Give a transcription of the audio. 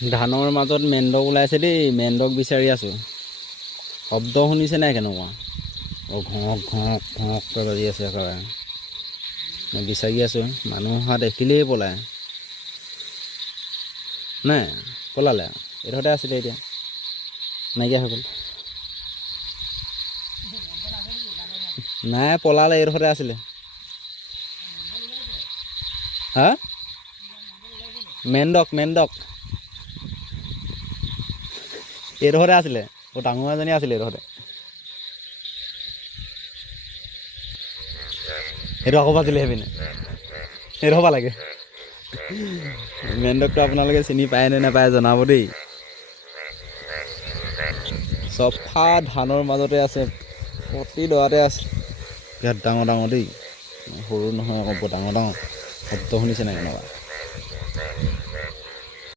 ধানৰ মাজত মেণ্ডক ওলাইছে দেই, মেণ্ডক বিচাৰি আছোঁ। শব্দ শুনিছে নাই কেনেকুৱা? ঘঁক ঘঁক ঘঁককৈ বাজি আছে একেবাৰে। বিচাৰি আছোঁ, মানুহ অহা দেখিলেই পলায়। নাই পলালে, এইডোখৰতে আছিলে, এতিয়া নাইকিয়া হৈ গ'ল। নাই পলালে, এইডোখৰতে আছিলে। হা? মেণ্ডক এইডোখৰতে আছিলে, ডাঙৰ এজনী আছিলে এইডোখৰতে। সেইটো আকৌ বাজিলে সেইপিনে, এইডোখৰ পৰা লাগে। মেণ্ডকটো আপোনালোকে চিনি পায় নে নাপায় জনাব দেই। চফা ধানৰ মাজতে আছে, প্ৰতি দৰাতে আছে। বিৰাট ডাঙৰ দেই, সৰু নহয় আকৌ, বৰ ডাঙৰ। শব্দ শুনিছে নাই কেনেকুৱা?